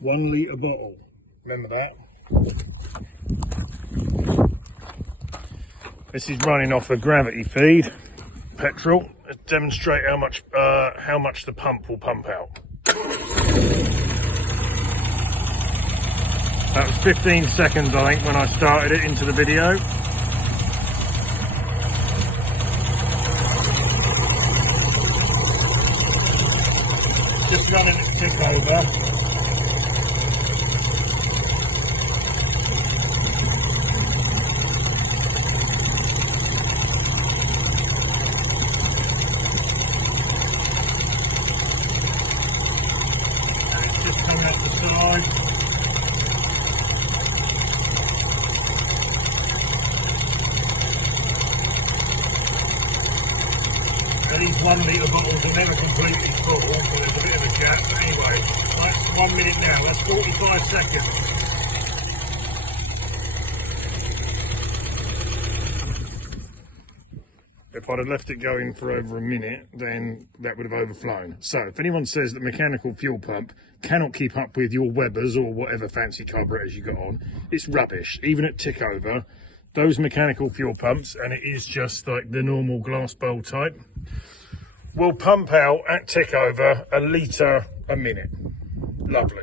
1 litre bottle. Remember that? This is running off a gravity feed petrol to demonstrate how much the pump will pump out. That was 15 seconds, I think, when I started it into the video. Just running it tick over. And it's just coming up the side. These 1 litre bottles are never completely full, so there's a bit of a gap. But anyway, that's 1 minute now, that's 45 seconds. If I'd have left it going for over a minute, then that would have overflown. So if anyone says that mechanical fuel pump cannot keep up with your Weber's or whatever fancy carburetors you got on, it's rubbish. Even at tick over, those mechanical fuel pumps, and it is just like the normal glass bowl type, will pump out at tick over 1 litre a minute. Lovely.